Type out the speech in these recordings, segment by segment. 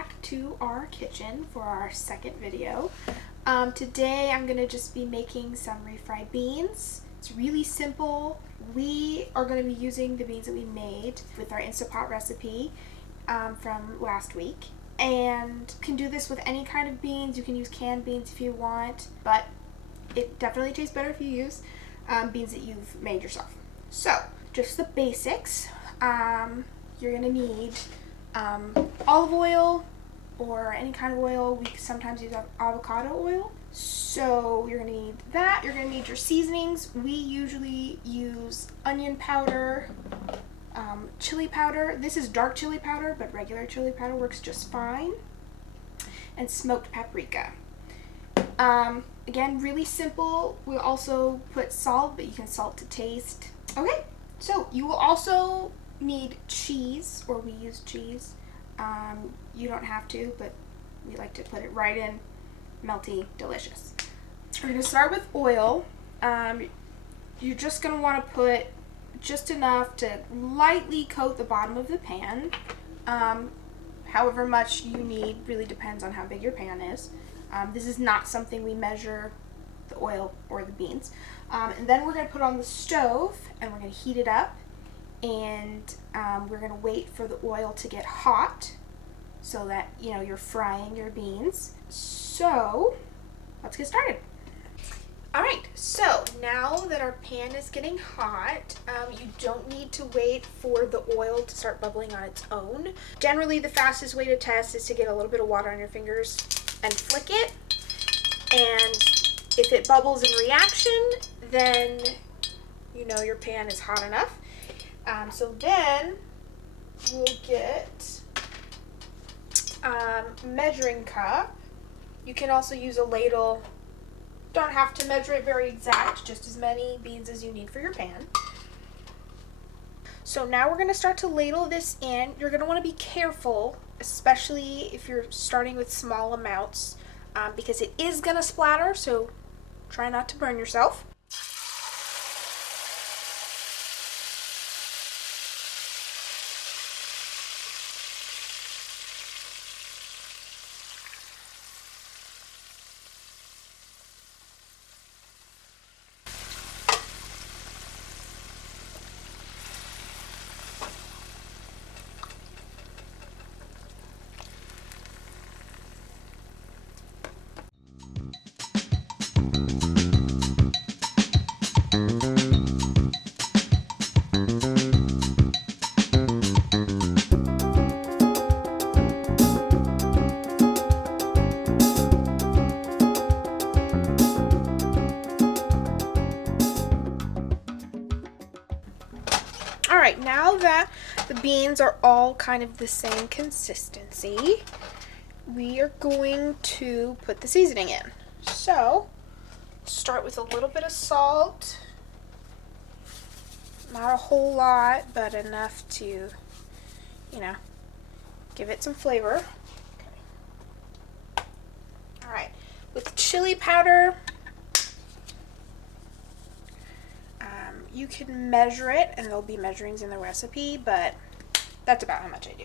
back to our kitchen for our second video. Today I'm going to just be making some refried beans. It's really simple. We are going to be using the beans that we made with our Instant Pot recipe from last week. And you can do this with any kind of beans. You can use canned beans if you want, but it definitely tastes better if you use beans that you've made yourself. So, just the basics. You're going to need olive oil or any kind of oil. We sometimes use avocado oil. So you're going to need that. You're going to need your seasonings. We usually use onion powder, chili powder. This is dark chili powder, but regular chili powder works just fine. And smoked paprika. Again, really simple. We'll also put salt, but you can salt to taste. Okay, so you will also need cheese, or we use cheese. You don't have to, but we like to put it right in. Melty, delicious. We're going to start with oil. You're just going to want to put just enough to lightly coat the bottom of the pan. However much you need really depends on how big your pan is. This is not something we measure, the oil or the beans. And then we're going to put on the stove and we're going to heat it up. And we're going to wait for the oil to get hot so that, you know, you're frying your beans. So, let's get started. Alright, so now that our pan is getting hot, you don't need to wait for the oil to start bubbling on its own. Generally, the fastest way to test is to get a little bit of water on your fingers and flick it. And if it bubbles in reaction, then you know your pan is hot enough. So then we'll get measuring cup. You can also use a ladle. Don't have to measure it very exact, just as many beans as you need for your pan. So now we're going to start to ladle this in. You're going to want to be careful, especially if you're starting with small amounts, because it is going to splatter, so try not to burn yourself. Alright, now that the beans are all kind of the same consistency, we are going to put the seasoning in. So, start with a little bit of salt. Not a whole lot, but enough to, you know, give it some flavor. Okay. Alright, with chili powder, you can measure it, and there'll be measurings in the recipe, but that's about how much I do.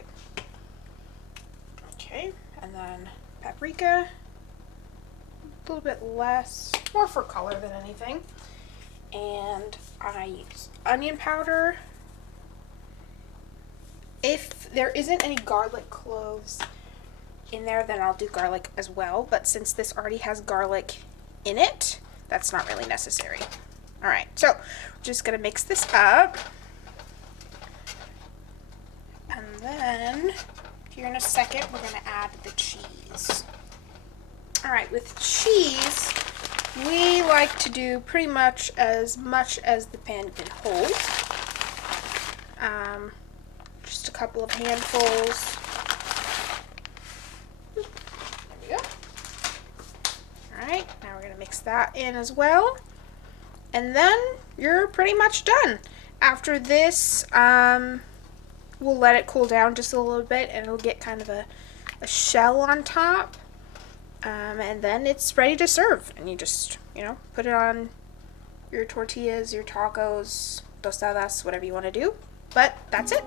Okay, and then paprika, a little bit less, more for color than anything. And I use onion powder. If there isn't any garlic cloves in there, then I'll do garlic as well, but since this already has garlic in it, that's not really necessary. Alright, so we're just going to mix this up. And then, here in a second, we're going to add the cheese. Alright, with cheese, we like to do pretty much as the pan can hold. Just a couple of handfuls. There we go. Alright, now we're going to mix that in as well. And then you're pretty much done. After this, we'll let it cool down just a little bit, and it'll get kind of a shell on top. And then it's ready to serve. And you just, you know, put it on your tortillas, your tacos, tostadas, whatever you want to do. But that's it.